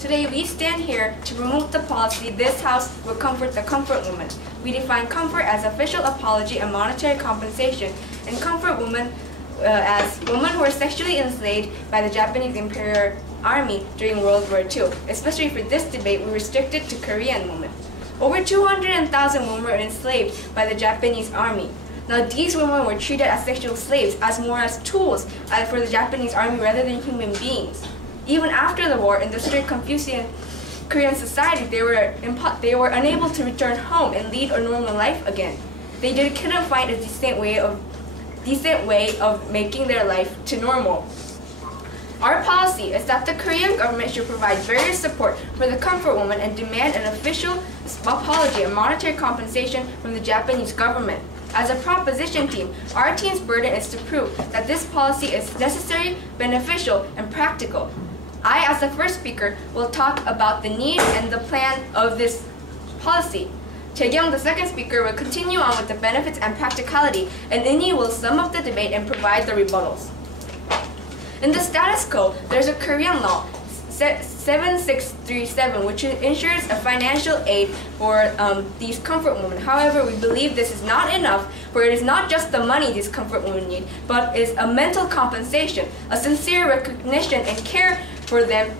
Today we stand here to promote the policy this House will comfort the comfort woman. We define comfort as official apology and monetary compensation, and comfort women as women who were sexually enslaved by the Japanese Imperial Army during World War II. Especially for this debate, we restricted to Korean women. Over 200,000 women were enslaved by the Japanese Army. Now, these women were treated as sexual slaves, as more as tools for the Japanese Army rather than human beings. Even after the war, in the strict Confucian Korean society, they were unable to return home and lead a normal life again. They couldn't find a decent way of making their life to normal. Our policy is that the Korean government should provide various support for the comfort woman and demand an official apology and monetary compensation from the Japanese government. As a proposition team, our team's burden is to prove that this policy is necessary, beneficial, and practical. I, as the first speaker, will talk about the need and the plan of this policy. Jae-kyung, the second speaker, will continue on with the benefits and practicality, and Inni will sum up the debate and provide the rebuttals. In the status quo, there's a Korean law, 7637, which ensures a financial aid for these comfort women. However, we believe this is not enough, for it is not just the money these comfort women need, but is a mental compensation, a sincere recognition and care for them.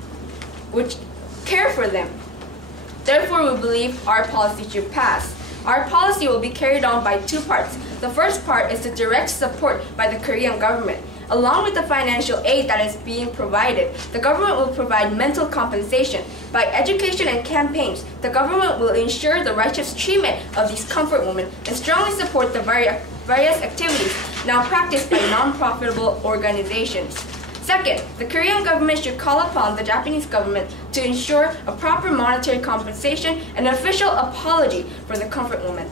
Therefore, we believe our policy should pass. Our policy will be carried on by two parts. The first part is the direct support by the Korean government. Along with the financial aid that is being provided, the government will provide mental compensation. By education and campaigns, the government will ensure the righteous treatment of these comfort women and strongly support the various activities now practiced by non-profitable organizations. Second, the Korean government should call upon the Japanese government to ensure a proper monetary compensation and an official apology for the comfort women.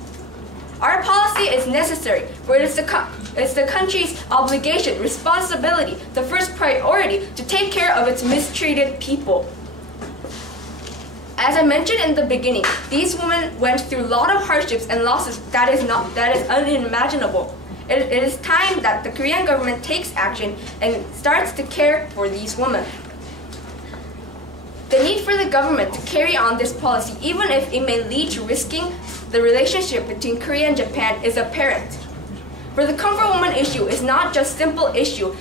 Our policy is necessary, for it is the country's obligation, responsibility, the first priority to take care of its mistreated people. As I mentioned in the beginning, these women went through a lot of hardships and losses that is unimaginable. It is time that the Korean government takes action and starts to care for these women. The need for the government to carry on this policy, even if it may lead to risking the relationship between Korea and Japan, is apparent. For the comfort woman issue is not just a simple issue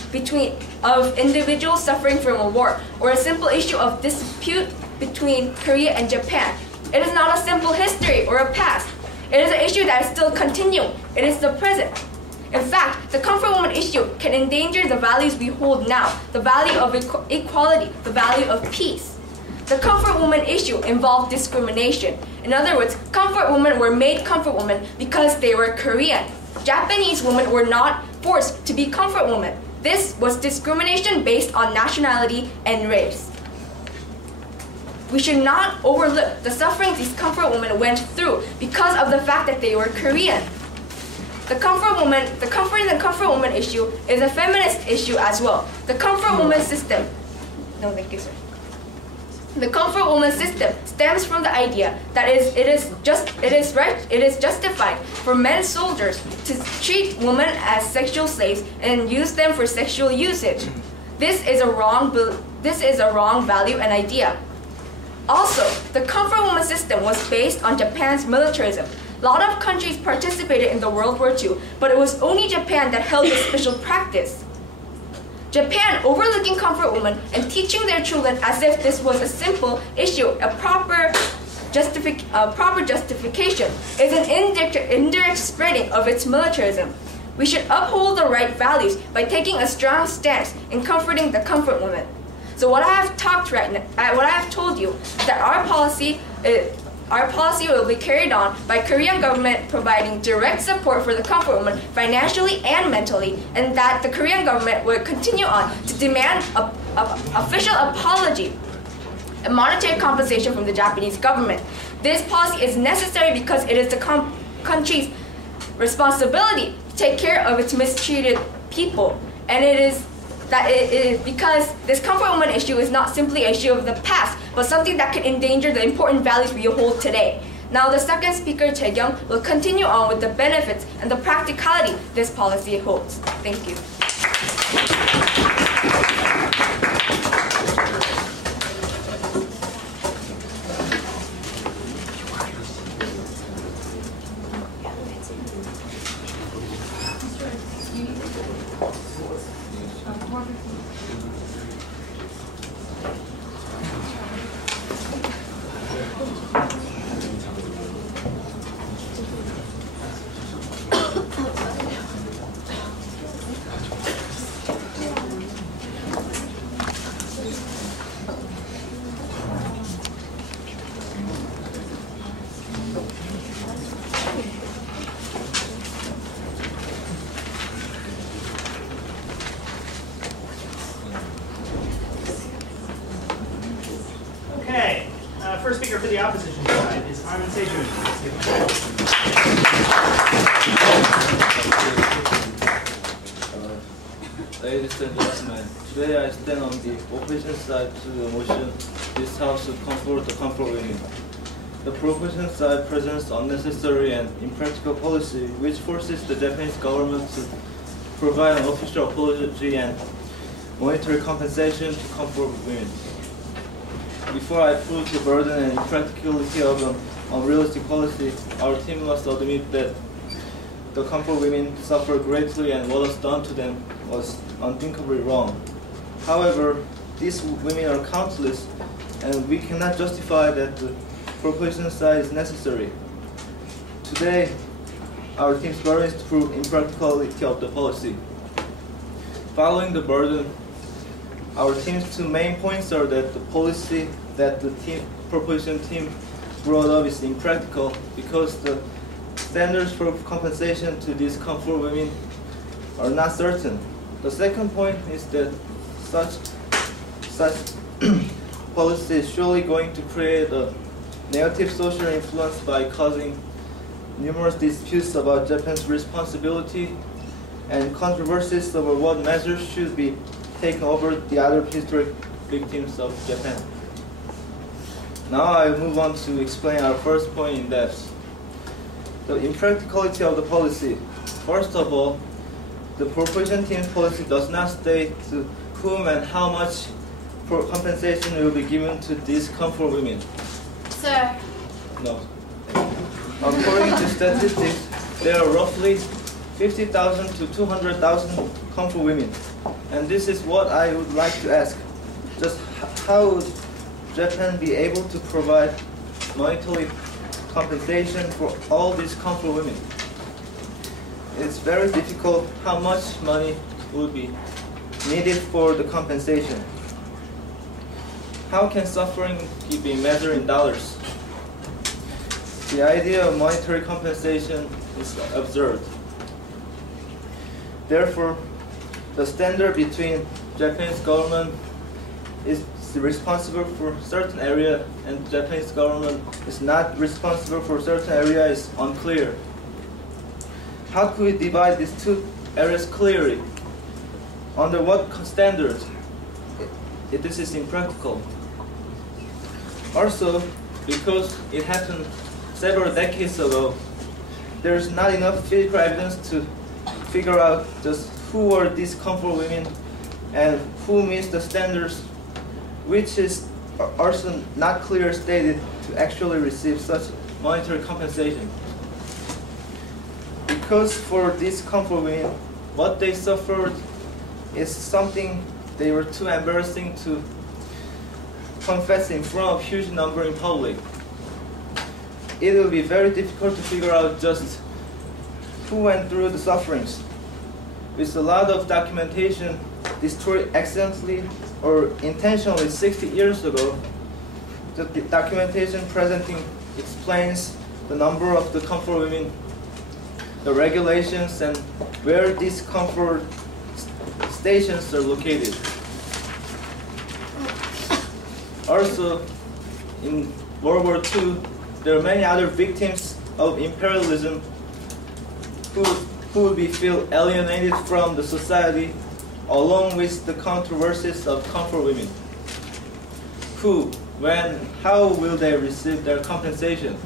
of individuals suffering from a war or a simple issue of dispute between Korea and Japan. It is not a simple history or a past. It is an issue that is still continuing. It is the present. In fact, the comfort woman issue can endanger the values we hold now, the value of equality, the value of peace. The comfort woman issue involved discrimination. In other words, comfort women were made comfort women because they were Korean. Japanese women were not forced to be comfort women. This was discrimination based on nationality and race. We should not overlook the suffering these comfort women went through because of the fact that they were Korean. The comfort in the comfort woman issue is a feminist issue as well. The comfort woman system, no thank you sir. The comfort woman system stems from the idea that it is justified for men soldiers to treat women as sexual slaves and use them for sexual usage. This is a wrong value and idea. Also, the comfort woman system was based on Japan's militarism. A lot of countries participated in the World War II, but it was only Japan that held this special practice. Japan overlooking comfort women and teaching their children as if this was a simple issue, a proper justification, is an indirect spreading of its militarism. We should uphold the right values by taking a strong stance in comforting the comfort woman. So what I have told you, that our policy will be carried on by Korean government providing direct support for the comfort woman financially and mentally, and that the Korean government will continue on to demand an official apology and monetary compensation from the Japanese government. This policy is necessary because it is the country's responsibility to take care of its mistreated people, and it is because this comfort woman issue is not simply an issue of the past, but something that could endanger the important values we hold today. Now the second speaker, Jae-kyung, will continue on with the benefits and the practicality this policy holds. Thank you. Okay, first speaker for the opposition side is Armin Sejun. Ladies and gentlemen, today I stand on the opposition side to the motion this House should comfort the comfort women. The proposition side presents unnecessary and impractical policy which forces the Japanese government to provide an official apology and monetary compensation to comfort women. Before I prove the burden and impracticality of an unrealistic policy, our team must admit that the comfort women suffer greatly and what was done to them was unthinkably wrong. However, these women are countless and we cannot justify that the proposition side is necessary. Today, our team's burden is to prove impracticality of the policy. Following the burden, our team's two main points are that the policy that the proposition team brought up is impractical because the standards for compensation to these comfort women are not certain. The second point is that such policy is surely going to create a negative social influence by causing numerous disputes about Japan's responsibility and controversies over what measures should be taken over the other historic victims of Japan. Now I move on to explain our first point in depth. The impracticality of the policy. First of all, the proposition team's policy does not state to whom and how much compensation will be given to these comfort women. Sir. No. According to statistics, there are roughly 50,000 to 200,000 comfort women. And this is what I would like to ask. Just how would Japan be able to provide monetary compensation for all these comfort women? It's very difficult how much money would be needed for the compensation. How can suffering be measured in dollars? The idea of monetary compensation is absurd. Therefore, the standard between Japanese government is responsible for certain area and Japanese government is not responsible for certain area is unclear. How could we divide these two areas clearly? Under what standards? This is impractical. Also, because it happened several decades ago, there is not enough physical evidence to figure out just who are these comfort women and who meets the standards, which is also not clearly stated to actually receive such monetary compensation. Because for these comfort women, what they suffered is something they were too embarrassing to confess in front of a huge number in public. It will be very difficult to figure out just who went through the sufferings. With a lot of documentation destroyed accidentally or intentionally 60 years ago, the documentation presenting explains the number of the comfort women, the regulations, and where these comfort stations are located. Also, in World War II, there are many other victims of imperialism who will be feel alienated from the society along with the controversies of comfort women. Who, when, how will they receive their compensation?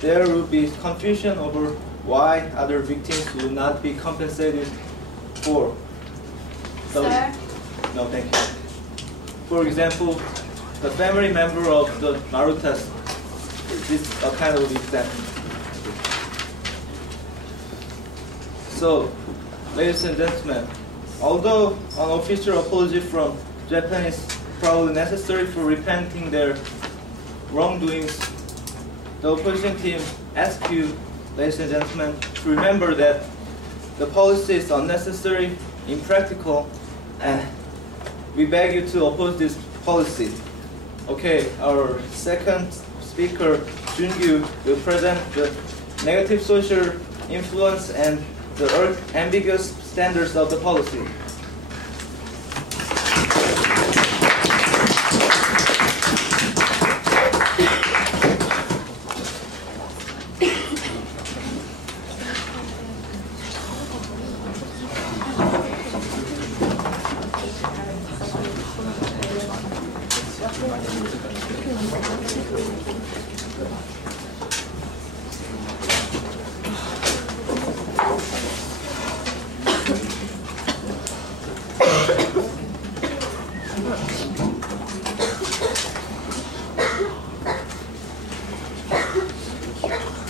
There will be confusion over why other victims will not be compensated for. So, Sir? No, thank you. For example, the family member of the Marutas. This is a kind of example. So, ladies and gentlemen, Although an official apology from Japan is probably necessary for repenting their wrongdoings, the opposition team asks you, ladies and gentlemen, to remember that the policy is unnecessary, impractical, and we beg you to oppose this policy. Okay, our second speaker, Jungu, will present the negative social influence and the ambiguous standards of the policy.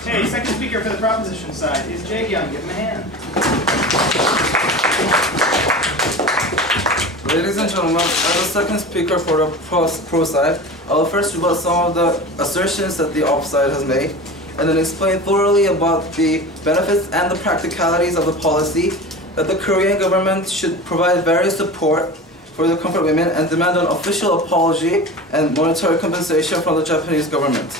Okay, second speaker for the proposition side is Daewon. Give him a hand. Ladies and gentlemen, as the second speaker for the pro side, I will first rebut some of the assertions that the op side has made, and then explain thoroughly about the benefits and the practicalities of the policy that the Korean government should provide various support for the comfort women and demand an official apology and monetary compensation from the Japanese government.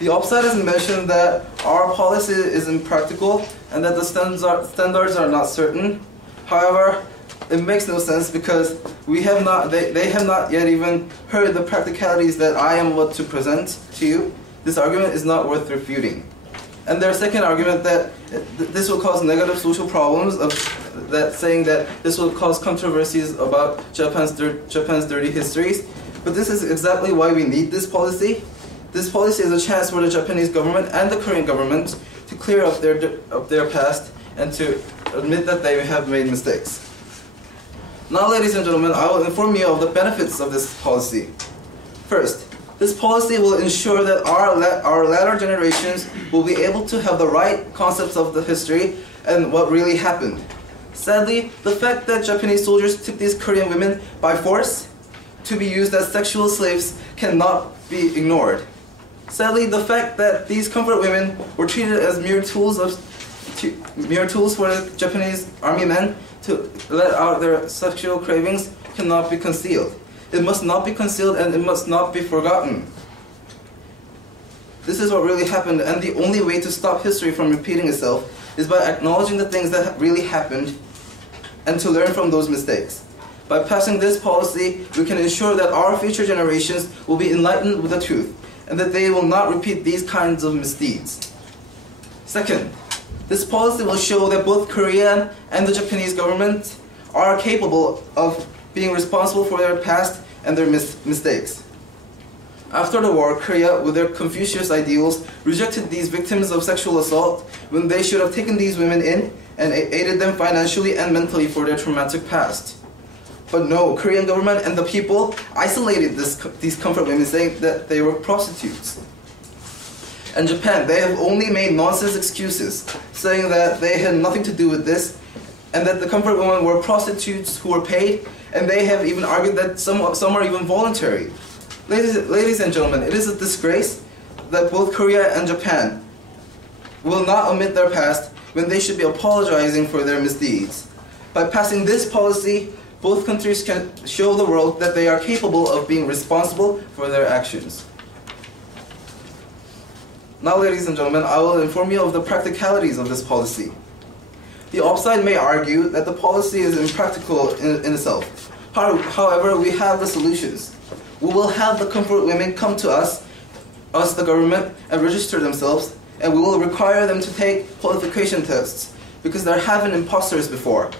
The op side has mentioned that our policy is impractical and that the standards are not certain. However, it makes no sense because they have not yet even heard the practicalities that I am about to present to you. This argument is not worth refuting. And their second argument that this will cause negative social problems, saying that this will cause controversies about Japan's dirty histories. But this is exactly why we need this policy. This policy is a chance for the Japanese government and the Korean government to clear up their past and to admit that they have made mistakes. Now, ladies and gentlemen, I will inform you of the benefits of this policy. First, this policy will ensure that our latter generations will be able to have the right concepts of the history and what really happened. Sadly, the fact that Japanese soldiers took these Korean women by force to be used as sexual slaves cannot be ignored. Sadly, the fact that these comfort women were treated as mere tools for the Japanese army men to let out their sexual cravings cannot be concealed. It must not be concealed and it must not be forgotten. This is what really happened, and the only way to stop history from repeating itself is by acknowledging the things that really happened and to learn from those mistakes. By passing this policy, we can ensure that our future generations will be enlightened with the truth and that they will not repeat these kinds of misdeeds. Second, this policy will show that both Korean and the Japanese government are capable of being responsible for their past and their mistakes. After the war, Korea, with their Confucius ideals, rejected these victims of sexual assault when they should have taken these women in and aided them financially and mentally for their traumatic past. But no, Korean government and the people isolated these comfort women, saying that they were prostitutes. And Japan, they have only made nonsense excuses, saying that they had nothing to do with this, and that the comfort women were prostitutes who were paid, and they have even argued that some are even voluntary. Ladies and gentlemen, it is a disgrace that both Korea and Japan will not omit their past when they should be apologizing for their misdeeds. By passing this policy, both countries can show the world that they are capable of being responsible for their actions. Now, ladies and gentlemen, I will inform you of the practicalities of this policy. The op side may argue that the policy is impractical in itself. However, we have the solutions. We will have the comfort women come to us, the government, and register themselves, and we will require them to take qualification tests, because there have been imposters before.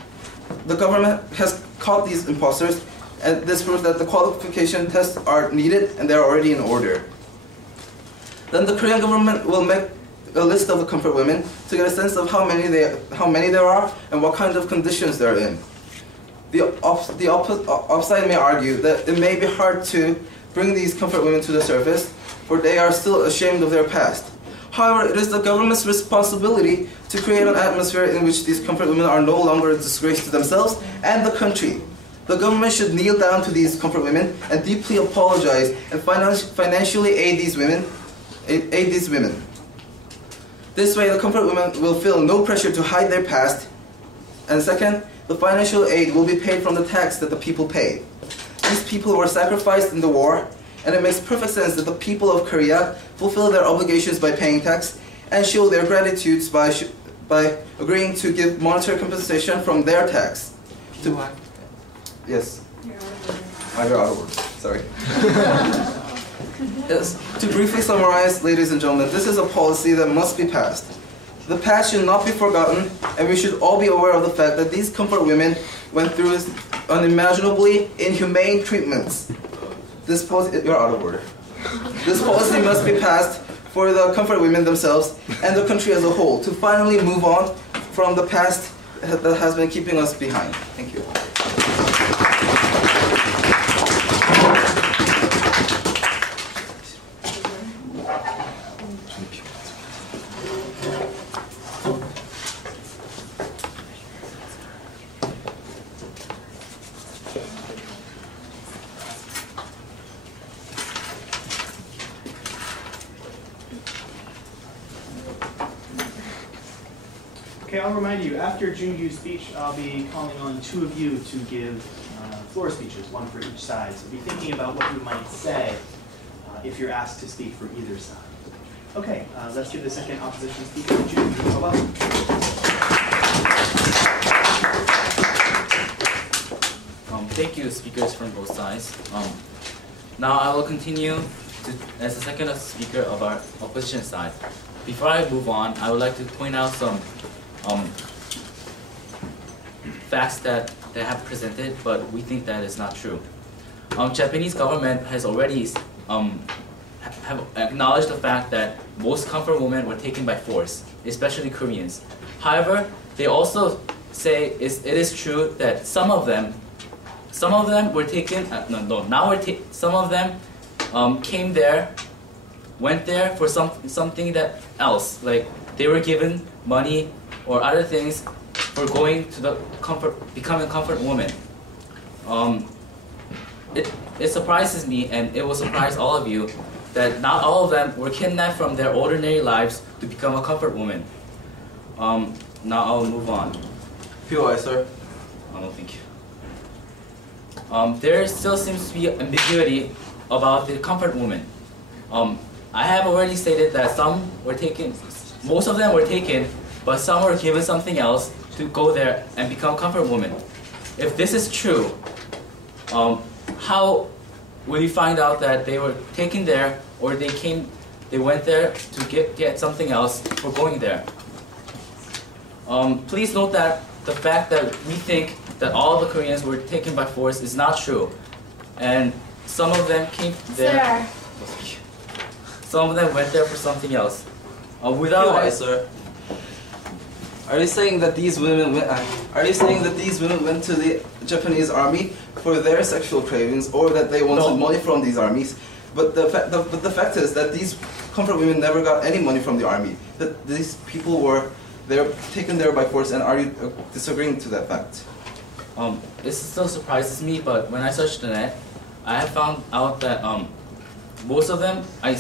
The government has caught these imposters, and this proves that the qualification tests are needed and they are already in order. Then the Korean government will make a list of the comfort women to get a sense of how many there are and what kind of conditions they're in. The op side may argue that it may be hard to bring these comfort women to the surface, for they are still ashamed of their past. However, it is the government's responsibility to create an atmosphere in which these comfort women are no longer a disgrace to themselves and the country. The government should kneel down to these comfort women and deeply apologize and financially aid these women. This way, the comfort women will feel no pressure to hide their past. And second, the financial aid will be paid from the tax that the people pay. These people were sacrificed in the war, and it makes perfect sense that the people of Korea fulfill their obligations by paying tax and show their gratitude by agreeing to give monetary compensation from their tax. Yes. You're out of words. Sorry. Yes. To briefly summarize, ladies and gentlemen, this is a policy that must be passed. The past should not be forgotten, and we should all be aware of the fact that these comfort women went through unimaginably inhumane treatments. This policy, you're out of order. This policy must be passed for the comfort women themselves and the country as a whole to finally move on from the past that has been keeping us behind. Thank you. Okay, I'll remind you, after Jungyu's speech, I'll be calling on two of you to give floor speeches, one for each side. So be thinking about what you might say if you're asked to speak for either side. Okay, let's give the second opposition speaker, Jungyu. Welcome. Thank you, speakers from both sides. Now I will continue as the second speaker of our opposition side. Before I move on, I would like to point out some facts that they have presented, but we think that is not true. Japanese government has already have acknowledged the fact that most comfort women were taken by force, especially Koreans. However, they also say it is true that some of them were taken. Some of them came there, went there for something that else, like they were given money or other things for going to the becoming a comfort woman. It surprises me, and it will surprise all of you, that not all of them were kidnapped from their ordinary lives to become a comfort woman. Now I'll move on. POI, sir. No, thank you. There still seems to be ambiguity about the comfort woman. I have already stated that some were taken, most of them were taken, but some were given something else to go there and become comfort women. If this is true, how will you find out that they were taken there, or they went there to get something else for going there? Please note that the fact that we think that all the Koreans were taken by force is not true, and some of them came there. Sir. Some of them went there for something else. POI, sir. Are you saying that these women went? Went to the Japanese army for their sexual cravings, or that they wanted money from these armies? But the fact is that these comfort women never got any money from the army. That these people were taken there by force. And are you disagreeing to that fact? This still surprises me, but when I searched the net, I have found out that most of them, I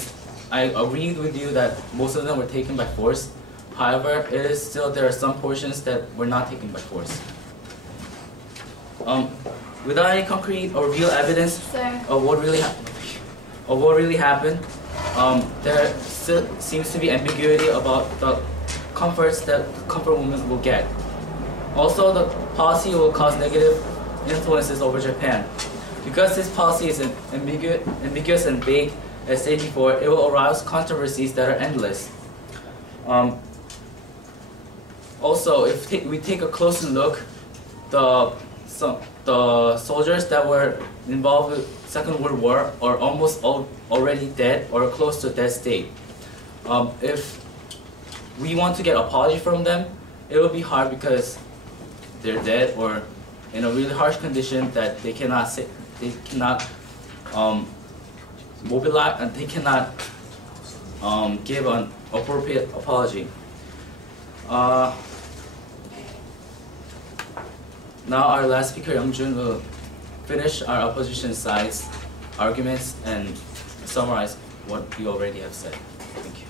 agreed with you that most of them were taken by force. However, there are some portions that were not taken by force. Without any concrete or real evidence of what really happened, there still seems to be ambiguity about the comforts that comfort women will get. Also, the policy will cause negative influences over Japan. Because this policy is ambiguous and vague, as stated before, it will arouse controversies that are endless. Also, if we take a closer look, the soldiers that were involved with Second World War are almost already dead or close to a dead state. If we want to get apology from them, it will be hard because they're dead or in a really harsh condition that they cannot mobilize, and they cannot give an appropriate apology. Now our last speaker, Youngjun, will finish our opposition side's arguments and summarize what you already have said. Thank you.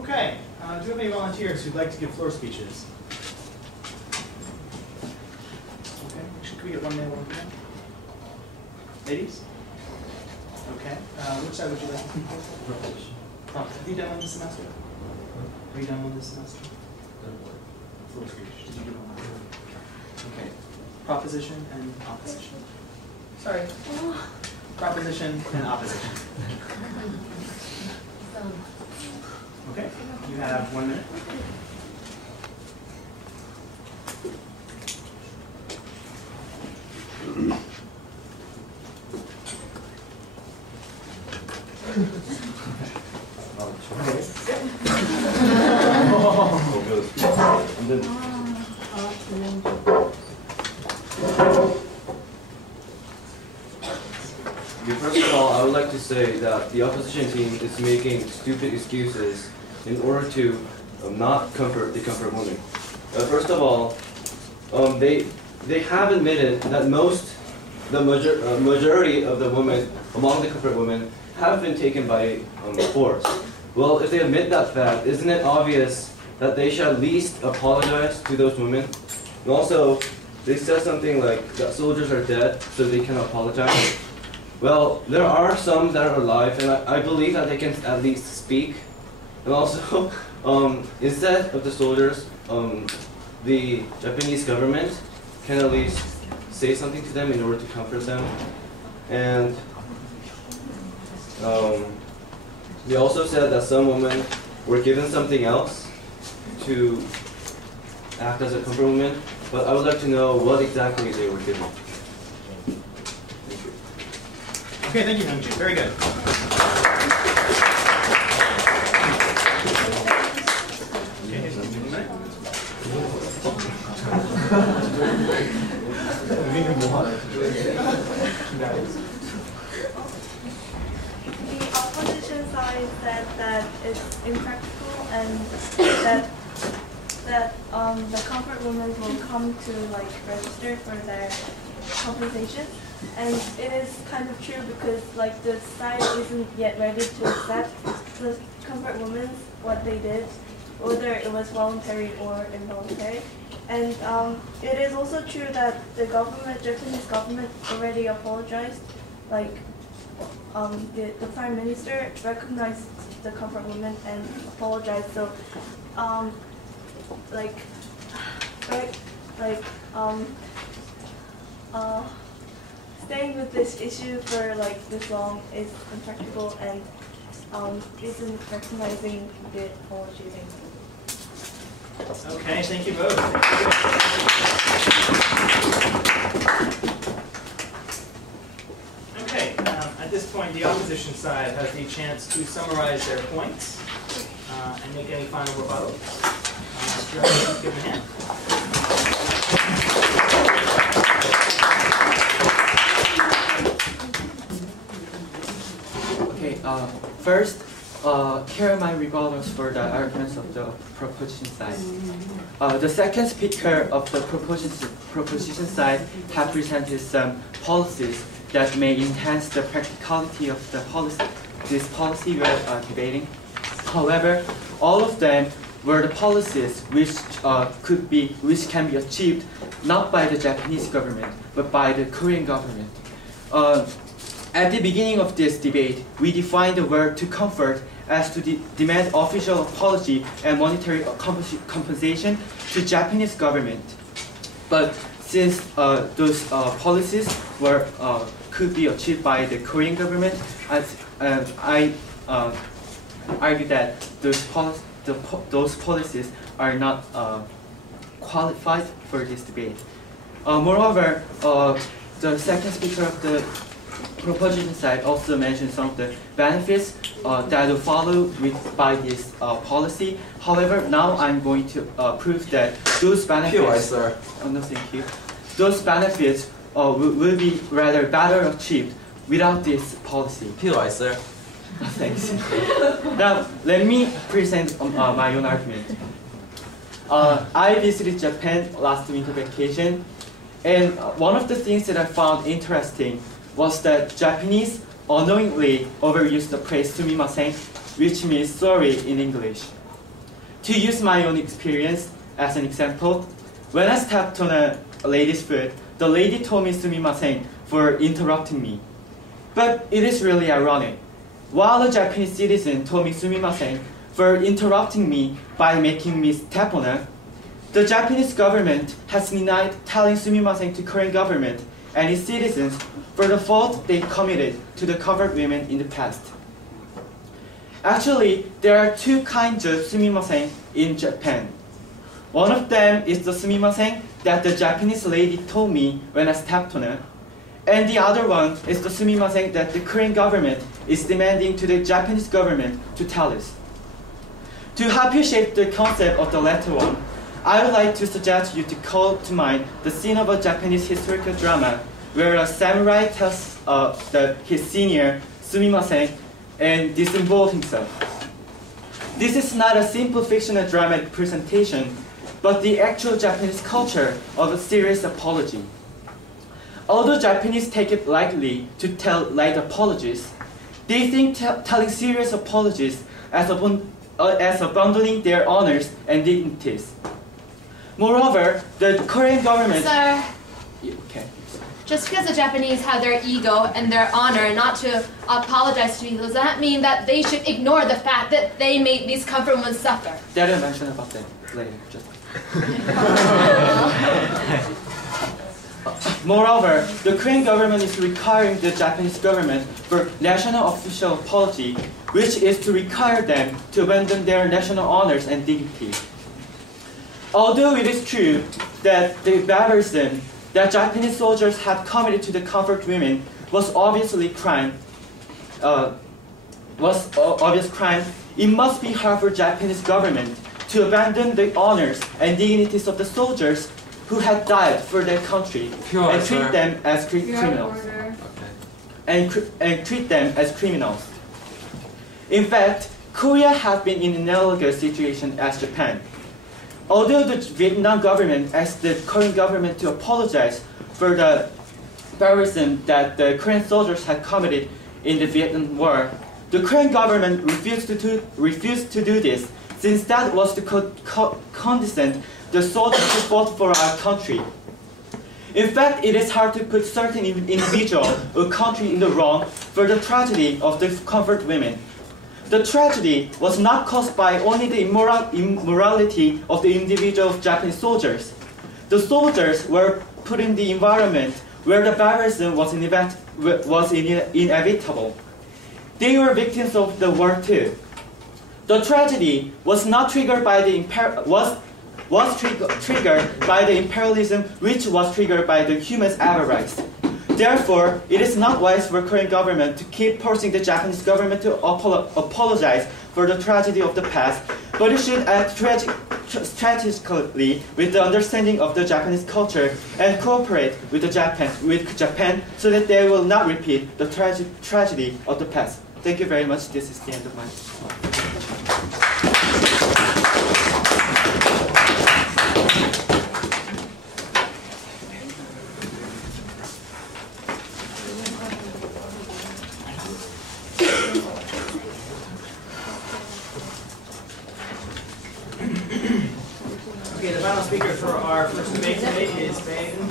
Okay, do you have any volunteers who'd like to give floor speeches? Okay, actually, can we get one male, one female? Ladies? Okay, which side would you like to speak for? Have you done one this semester? Have you done one this semester? Floor speech, did you do one? Okay, proposition and opposition. Sorry. Proposition and opposition. Okay, you have 1 minute. First of all, I would like to say that the opposition team is making stupid excuses in order to not comfort the comfort women. First of all, they have admitted that the majority of the women among the comfort women have been taken by force. Well, if they admit that fact, isn't it obvious that they should at least apologize to those women? And also, they said something like that soldiers are dead, so they can apologize. Well, there are some that are alive, and I believe that they can at least speak. And also, instead of the soldiers, the Japanese government can at least say something to them in order to comfort them. And they also said that some women were given something else to act as a comfort woman, but I would like to know what exactly they were given. Thank you. Okay, thank you, Hyungjin. Very good. The opposition side said that it's impractical and that the comfort women will come to register for their compensation, and it is kind of true because the side isn't yet ready to accept the comfort women what they did, whether it was voluntary or involuntary. And it is also true that the Japanese government already apologized. The prime minister recognized the comfort women and apologized. So, staying with this issue for this long is impractical and isn't recognizing the apology thing. Okay, thank you both. Okay, at this point, the opposition side has the chance to summarize their points and make any final rebuttals. Give them a hand. Okay, first, here are my rebuttals for the arguments of the proposition side. The second speaker of the proposition side have presented some policies that may enhance the practicality of the policy. This policy we are debating. However, all of them were the policies which can be achieved not by the Japanese government but by the Korean government. At the beginning of this debate, we defined the word to comfort as to demand official apology and monetary compensation to Japanese government. But since those policies could be achieved by the Korean government, I argue that those policies are not qualified for this debate. Moreover, the second speaker of the proposition side also mentioned some of the benefits that will follow by this policy. However, now I'm going to prove that those benefits. PY, sir. Oh, no, thank you. Those benefits will be rather better achieved without this policy. PY, sir. Thanks. Now, let me present my own argument. I visited Japan last winter vacation, and one of the things that I found interesting was that Japanese unknowingly overused the phrase sumimasen, which means sorry in English. To use my own experience as an example, when I stepped on a lady's foot, the lady told me sumimasen for interrupting me. But it is really ironic. While a Japanese citizen told me sumimasen for interrupting me by making me step on her, the Japanese government has denied telling sumimasen to Korean government and its citizens for the fault they committed to the covered women in the past. Actually, there are two kinds of sumimasen in Japan. One of them is the sumimasen that the Japanese lady told me when I stepped on her, and the other one is the sumimasen that the Korean government is demanding to the Japanese government to tell us. To help you shape the concept of the latter one, I would like to suggest you to call to mind the scene of a Japanese historical drama where a samurai tells his senior sumimasen and disinvolve himself. This is not a simple fictional dramatic presentation, but the actual Japanese culture of a serious apology. Although Japanese take it lightly to tell light apologies, they think telling serious apologies as abandoning their honors and dignities. Moreover, the Korean government... Sir, Okay. just because the Japanese have their ego and their honor not to apologize to people, does that mean that they should ignore the fact that they made these comfort women suffer? Dad will mention about that later. Moreover, the Korean government is requiring the Japanese government for national official apology, which is to require them to abandon their national honors and dignity. Although it is true that the barbarism that Japanese soldiers had committed to the comfort women was obvious crime, it must be hard for Japanese government to abandon the honors and dignities of the soldiers who had died for their country and treat them as criminals. And treat them as criminals. In fact, Korea has been in an analogous situation as Japan. Although the Vietnam government asked the Korean government to apologize for the barbarism that the Korean soldiers had committed in the Vietnam War, the Korean government refused to do this, since that was to condescend the soldiers who fought for our country. In fact, it is hard to put certain individual or country in the wrong for the tragedy of the comfort women. The tragedy was not caused by only the immorality of the individual Japanese soldiers. The soldiers were put in the environment where the barbarism was inevitable. They were victims of the war too. The tragedy was not triggered by the triggered by the imperialism, which was triggered by the human avarice. Therefore, it is not wise for Korean government to keep forcing the Japanese government to apologize for the tragedy of the past, but it should act strategically with the understanding of the Japanese culture and cooperate with Japan so that they will not repeat the tragedy of the past. Thank you very much. This is the end of my talk. Okay, the final speaker for our first debate today is Daewon.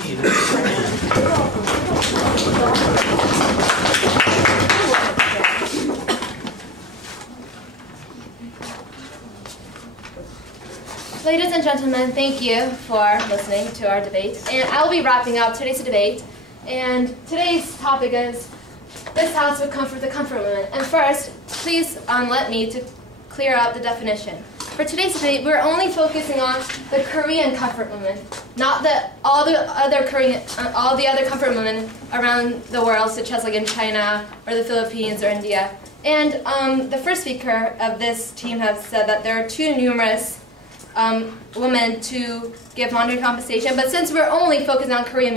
gentlemen, thank you for listening to our debate. And I'll be wrapping up today's debate. And today's topic is this house would comfort the comfort women. And first, please let me to clear out the definition. For today's debate, we're only focusing on the Korean comfort women, not all the other comfort women around the world, such as like in China or the Philippines or India. And the first speaker of this team has said that there are too numerous women to give monetary compensation. But since we're only focusing on Korean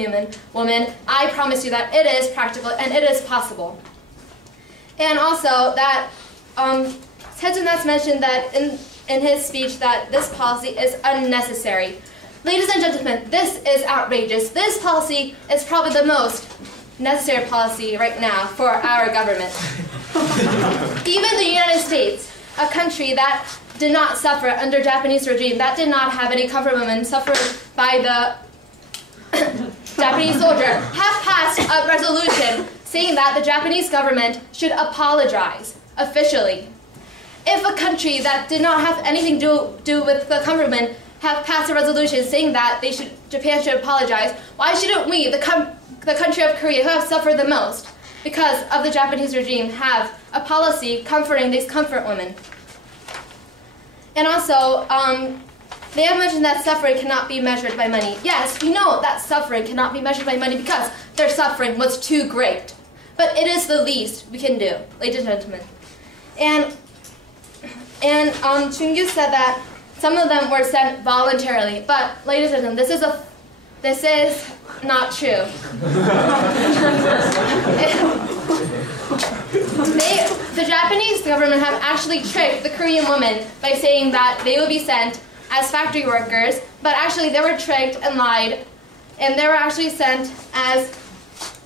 women, I promise you that it is practical and it is possible. And also that Sejun mentioned that in his speech that this policy is unnecessary. Ladies and gentlemen, this is outrageous. This policy is probably the most necessary policy right now for our government. Even the United States, a country that did not suffer under Japanese regime, that did not have any comfort women suffered by the Japanese soldier, have passed a resolution saying that the Japanese government should apologize officially. If a country that did not have anything to do with the comfort women have passed a resolution saying that Japan should apologize, why shouldn't we, the country of Korea, who have suffered the most because of the Japanese regime, have a policy comforting these comfort women? And also, they have mentioned that suffering cannot be measured by money. Yes, we know that suffering cannot be measured by money because their suffering was too great. But it is the least we can do, ladies and gentlemen. And Chungyu said that some of them were sent voluntarily. But, ladies and gentlemen, this is not true. The Japanese government have actually tricked the Korean women by saying that they would be sent as factory workers, but actually they were tricked and lied, and they were actually sent as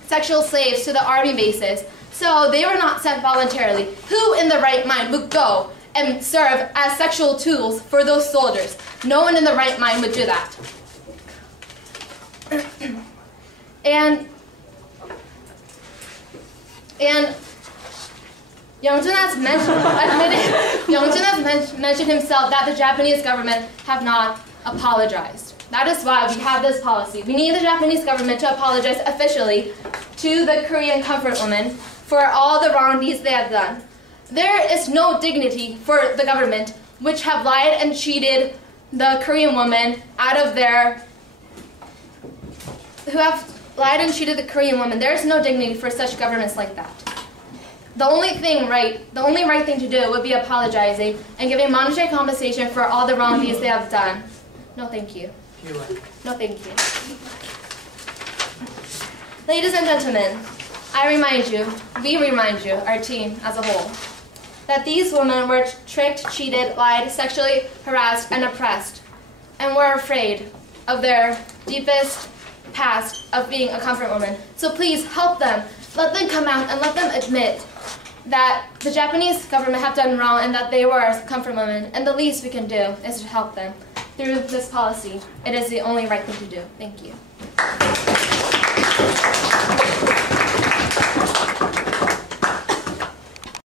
sexual slaves to the army bases. So they were not sent voluntarily. Who in the right mind would go and serve as sexual tools for those soldiers? No one in the right mind would do that. And Young-jun has mentioned himself that the Japanese government have not apologized. That is why we have this policy. We need the Japanese government to apologize officially to the Korean comfort women for all the wrong deeds they have done. There is no dignity for the government which have lied and cheated the Korean women out of their There is no dignity for such governments like that. The only right thing to do would be apologizing and giving monetary compensation for all the wrong deeds they have done. No, thank you. No, thank you. Ladies and gentlemen, we remind you, our team as a whole, that these women were tricked, cheated, lied, sexually harassed, and oppressed, and were afraid of their deepest past of being a comfort woman. So please help them. Let them come out and let them admit that the Japanese government have done wrong and that they were comfort women. And the least we can do is to help them through this policy. It is the only right thing to do. Thank you.